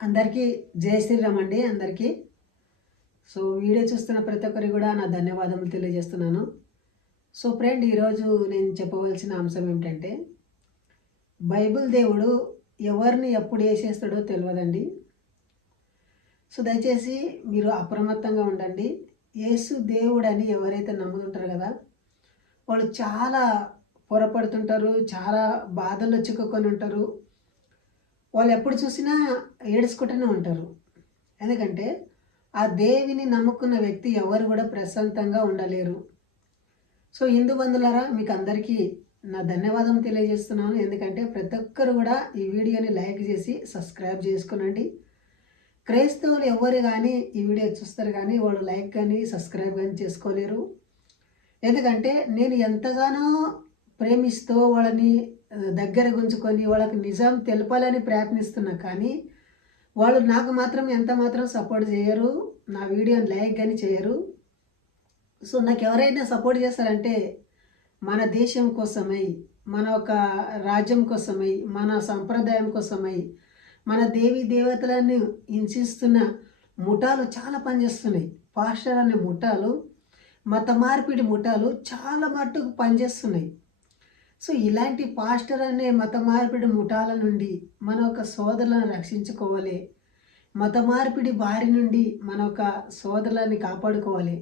అందరికీ జై శ్రీరామ్ అండి అందరికీ. సో వీడియో చూస్తున్న ప్రతి ఒక్కరికి కూడా నా ధన్యవాదములు తెలియజేస్తున్నాను. సో ఫ్రెండ్, ఈరోజు నేను చెప్పవలసిన అంశం ఏమిటంటే, బైబిల్ దేవుడు ఎవరిని ఎప్పుడు వేసేస్తాడో తెలియదండి. సో దయచేసి మీరు అప్రమత్తంగా ఉండండి. యేసు దేవుడు అని ఎవరైతే నమ్ముతుంటారు కదా, వాళ్ళు చాలా పొరపడుతుంటారు, చాలా బాధల్లో చిక్కుకొని ఉంటారు. వాళ్ళు ఎప్పుడు చూసినా ఏడుచుకుంటూనే ఉంటారు. ఎందుకంటే ఆ దేవిని నమ్ముకున్న వ్యక్తి ఎవరు కూడా ప్రశాంతంగా ఉండలేరు. సో హిందూ బంధువులారా, మీకు అందరికీ నా ధన్యవాదం తెలియజేస్తున్నాను. ఎందుకంటే ప్రతి ఒక్కరు కూడా ఈ వీడియోని లైక్ చేసి సబ్స్క్రైబ్ చేసుకునండి. క్రైస్తవులు ఎవరు కానీ ఈ వీడియో చూస్తారు కానీ వాళ్ళు లైక్ కానీ సబ్స్క్రైబ్ కానీ చేసుకోలేరు. ఎందుకంటే నేను ఎంతగానో ప్రేమిస్తూ వాళ్ళని దగ్గర గుంజుకొని వాళ్ళకి నిజం తెలపాలని ప్రయత్నిస్తున్నా, కానీ వాళ్ళు నాకు మాత్రం ఎంత మాత్రం సపోర్ట్ చేయరు, నా వీడియోని లైక్ కానీ చేయరు. సో నాకు ఎవరైనా సపోర్ట్ చేస్తారంటే మన దేశం కోసమై, మన ఒక రాజ్యం కోసమై, మన సంప్రదాయం కోసమై, మన దేవి దేవతలను హింసిస్తున్న ముఠాలు చాలా పనిచేస్తున్నాయి. పాస్టర్ అనే ముఠాలు, మత మార్పిడి ముఠాలు చాలా మట్టుకు పనిచేస్తున్నాయి. సో ఇలాంటి పాస్టర్ అనే మత మార్పిడి ముఠాల నుండి మన ఒక సోదరులను రక్షించుకోవాలి. మత మార్పిడి బారి నుండి మన ఒక సోదరులని కాపాడుకోవాలి.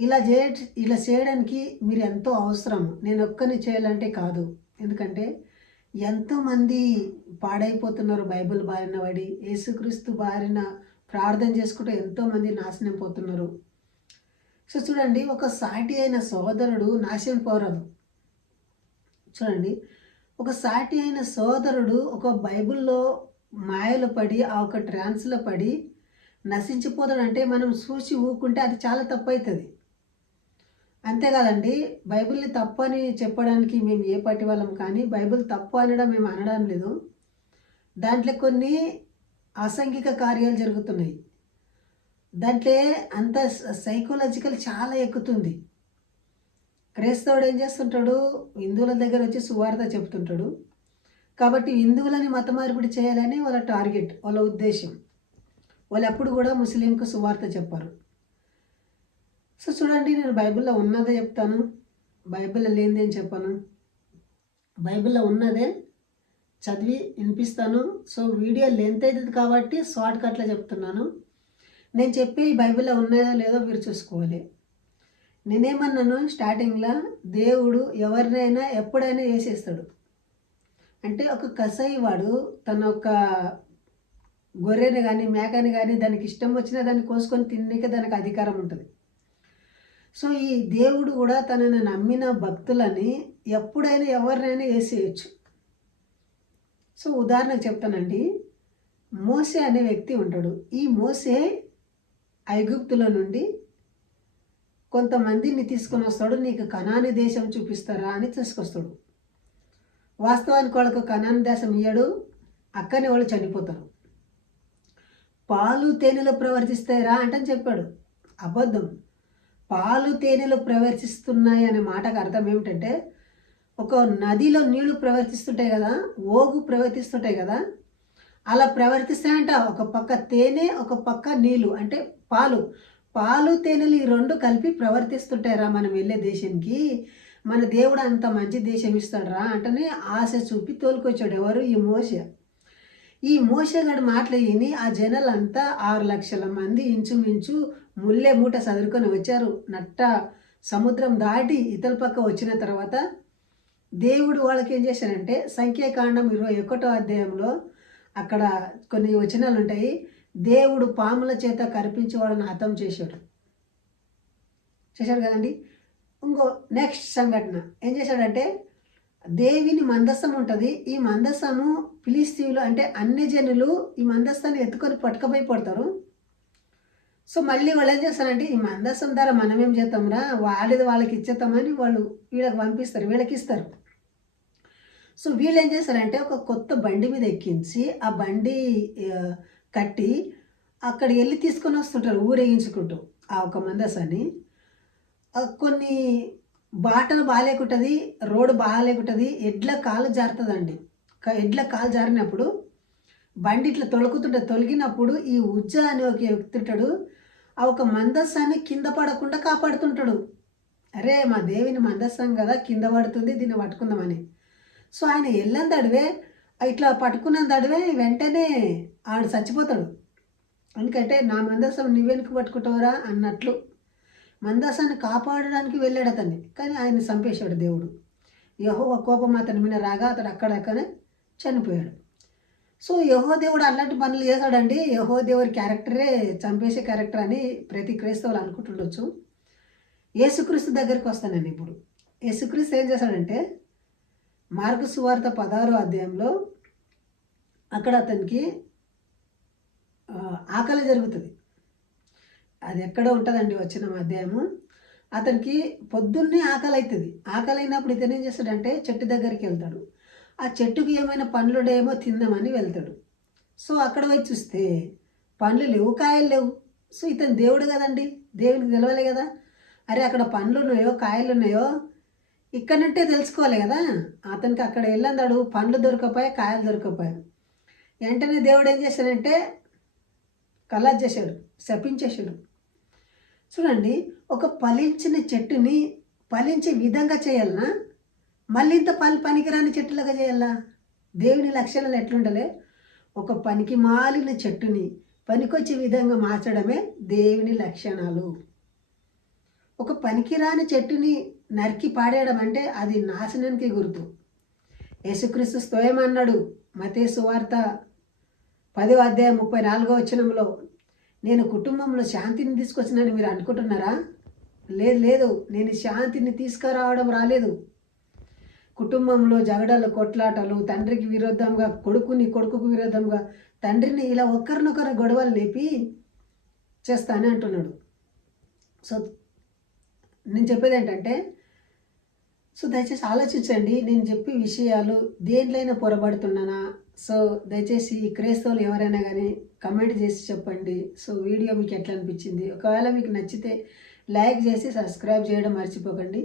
ఇలా చేయడానికి మీరు ఎంతో అవసరం. నేను ఒక్కని చేయాలంటే కాదు. ఎందుకంటే ఎంతోమంది పాడైపోతున్నారు. బైబిల్ బారిన పడి యేసుక్రీస్తు బారిన ప్రార్థన చేసుకుంటూ ఎంతోమంది నాశనం పోతున్నారు. సో చూడండి, ఒక సాటి అయిన సోదరుడు నాశనం పోరాదు. చూడండి, ఒక సాటి అయిన సోదరుడు ఒక బైబిల్లో మాయలో పడి, ఆ ఒక ట్రాన్స్లో పడి నశించిపోతాడంటే మనం చూసి ఊకుంటే అది చాలా తప్పు అవుతుంది. అంతేకాదండి, బైబిల్ని తప్పు అని చెప్పడానికి మేము ఏ పార్టీ వాళ్ళం, కానీ బైబిల్ తప్పు అనడం మేము అనడం లేదు. దాంట్లో కొన్ని అసాంఘిక కార్యాలు జరుగుతున్నాయి. దాంట్లో అంత సైకలాజికల్ చాలా ఎక్కుతుంది. క్రైస్తవుడు ఏం చేస్తుంటాడు, హిందువుల దగ్గర వచ్చి సువార్త చెప్తుంటాడు. కాబట్టి హిందువులని మత మార్పిడి చేయాలని వాళ్ళ టార్గెట్, వాళ్ళ ఉద్దేశం. వాళ్ళు ఎప్పుడు కూడా ముస్లింకు సువార్త చెప్పారు. సో చూడండి, నేను బైబిల్లో ఉన్నదే చెప్తాను, బైబిల్లో లేనిదే అని చెప్పాను. బైబిల్లో ఉన్నదే చదివి వినిపిస్తాను. సో వీడియో లెంత్ అవుతుంది కాబట్టి షార్ట్ కట్లో చెప్తున్నాను. నేను చెప్పి బైబిల్లో ఉన్నదో లేదో మీరు చూసుకోవాలి. నేనేమన్నాను స్టార్టింగ్లో, దేవుడు ఎవరినైనా ఎప్పుడైనా వేసేస్తాడు. అంటే ఒక కసాయి వాడు తన ఒక గొర్రెని కానీ మేకని కానీ దానికి ఇష్టం వచ్చినా దాన్ని కోసుకొని తినక దానికి అధికారం ఉంటుంది. సో ఈ దేవుడు కూడా తనని నమ్మిన భక్తులని ఎప్పుడైనా ఎవరినైనా వేసేయచ్చు. సో ఉదాహరణకు చెప్తానండి, మోసే అనే వ్యక్తి ఉంటాడు. ఈ మోసే ఐగుప్తుల నుండి కొంతమందిని తీసుకొని వస్తాడు. నీకు కనాని దేశం చూపిస్తారా అని తీసుకొస్తాడు. వాస్తవానికి వాళ్ళకు కనాని దేశం ఇయ్యడు, అక్కనే వాళ్ళు చనిపోతారు. పాలు తేనెలు ప్రవర్తిస్తాయిరా అంటని చెప్పాడు. అబద్ధం. పాలు తేనెలు ప్రవర్తిస్తున్నాయి అనే మాటకు అర్థం ఏమిటంటే, ఒక నదిలో నీళ్లు ప్రవర్తిస్తుంటాయి కదా, ఓగు ప్రవర్తిస్తుంటాయి కదా, అలా ప్రవర్తిస్తాయంట. ఒక పక్క తేనె, ఒక పక్క నీళ్ళు, అంటే పాలు తేనెలు ఈ రెండు కలిపి ప్రవర్తిస్తుంటారా మనం వెళ్ళే దేశానికి. మన దేవుడు అంత మంచి దేశం ఇస్తాడరా అంటనే ఆశ చూపి తోలుకొచ్చాడు. ఎవరు? ఈ మోసే. ఈ మోసగాడు మాటలు విని ఆ జనాలంతా 6 లక్షల మంది ఇంచుమించు ముల్లె మూట చదువుకొని వచ్చారు. నట్ట సముద్రం దాటి ఇతల పక్క వచ్చిన తర్వాత దేవుడు వాళ్ళకి ఏం చేశాడంటే, సంఖ్యాకాండం 21వ అధ్యాయంలో అక్కడ కొన్ని వచనాలు ఉంటాయి. దేవుడు పాముల చేత కరిపించి వాళ్ళని హతం చేశాడు కదండి. ఇంకో నెక్స్ట్ సంఘటన ఏం చేశాడంటే, దేవిని మందస్సం ఉంటుంది. ఈ మందస్సము ఫిలిస్తీయులు అంటే అన్ని జనులు ఈ మందస్సాన్ని ఎత్తుకొని పట్టుకపోయి పడతారు. సో మళ్ళీ వాళ్ళు ఏం చేస్తారంటే, ఈ మందస్సం ధర మనమేం చేస్తాంరా, వాళ్ళకి ఇచ్చేస్తామని వాళ్ళు వీళ్ళకి పంపిస్తారు, వీళ్ళకి ఇస్తారు. సో వీళ్ళు ఏం చేస్తారంటే, ఒక కొత్త బండి మీద ఎక్కించి ఆ బండి కట్టి అక్కడికి వెళ్ళి తీసుకొని వస్తుంటారు ఊరేగించుకుంటూ ఆ ఒక మందసాన్ని. కొన్ని బాటలు బాగాలేకుంటుంది, రోడ్డు బాగాలేకుంటుంది, ఎడ్ల కాలు జారుతుందండి. ఎడ్ల కాలు జారినప్పుడు బండి ఇట్లా తొలగినప్పుడు ఈ ఉజ్జా అనే ఒక వ్యక్తి ఉంటాడు, ఆ ఒక మందస్సాన్ని కింద పడకుండా కాపాడుతుంటాడు. అరే మా దేవుని మందస్సం కదా, కింద పడుతుంది, దీన్ని పట్టుకుందామని. సో ఆయన వెళ్ళందడివే ఇట్లా పట్టుకున్నందడివే వెంటనే ఆడు చచ్చిపోతాడు. ఎందుకంటే నా మందస్సం నువ్వెనుక పట్టుకుంటావురా అన్నట్లు మందస్సాన్ని కాపాడడానికి వెళ్ళాడు అతన్ని, కానీ ఆయన చంపేశాడు దేవుడు. యెహోవా కోపం అతని మీద రాగా అతడు అక్కడక్కడే చనిపోయాడు. సో యెహోవా దేవుడు అలాంటి పనులు చేశాడండి. యెహోవా దేవుడి క్యారెక్టరే చంపేసే క్యారెక్టర్ అని ప్రతి క్రైస్తవులు అనుకుంటుండొచ్చు. యేసుక్రీస్తు దగ్గరికి వస్తానండి ఇప్పుడు. యేసుక్రీస్తు ఏం చేశాడంటే మార్కు సువార్త 16వ అధ్యాయంలో అక్కడ అతనికి ఆకలి జరుగుతుంది. అది ఎక్కడో ఉంటుందండి వచ్చిన అధ్యాయము. అతనికి పొద్దున్నే ఆకలి అవుతుంది. ఆకలి అయినప్పుడు ఇతను ఏం చేస్తాడంటే చెట్టు దగ్గరికి వెళ్తాడు. ఆ చెట్టుకి ఏమైనా పండ్లుడేమో తిందామని వెళ్తాడు. సో అక్కడ పోయి చూస్తే పండ్లు లేవు, కాయలు లేవు. సో ఇతను దేవుడు కదండి, దేవునికి తెలవాలి కదా. అరే అక్కడ పండ్లు ఉన్నాయో కాయలు ఉన్నాయో ఇక్కడంటే తెలుసుకోవాలి కదా. అతనికి అక్కడ వెళ్ళందాడు, పండ్లు దొరకపోయాయి, కాయలు దొరకపోయాయి. వెంటనే దేవుడు ఏం చేశాడంటే కల్లాజ్ చేశాడు, శపించేశాడు. చూడండి, ఒక ఫలించిన చెట్టుని ఫలించే విధంగా చేయాలనా, మళ్ళీ ఇంత పనికిరాని చెట్టులాగా చేయాలా? దేవుని లక్షణాలు ఎట్లుండాలి? ఒక పనికి మాలిన చెట్టుని పనికొచ్చే విధంగా మార్చడమే దేవుని లక్షణాలు. ఒక పనికిరాని చెట్టుని నరికి పాడేయడం అంటే అది నాశనానికి గుర్తు. యేసుక్రీస్తు స్వయం అన్నాడు మత్తయి సువార్త 10వ అధ్యాయం 34వ వచనంలో, నేను కుటుంబంలో శాంతిని తీసుకొచ్చినని మీరు అనుకుంటున్నారా? లేదు, నేను శాంతిని తీసుకురావడం రాలేదు. కుటుంబంలో జగడాలు, కొట్లాటలు, తండ్రికి విరుద్ధంగా కొడుకుకు విరుద్ధంగా తండ్రిని ఇలా ఒకరినొకరు గొడవలు లేపి చేస్తానే అంటున్నాడు. సో నేను చెప్పేది ఏంటంటే, సో దయచేసి ఆలోచించండి. నేను చెప్పే విషయాలు దేంట్లైనా పొరబడుతున్నానా? సో దయచేసి ఈ క్రైస్తవులు ఎవరైనా కానీ కమెంట్ చేసి చెప్పండి. సో వీడియో మీకు ఎట్లా అనిపించింది? ఒకవేళ మీకు నచ్చితే లైక్ చేసి సబ్స్క్రైబ్ చేయడం మర్చిపోకండి.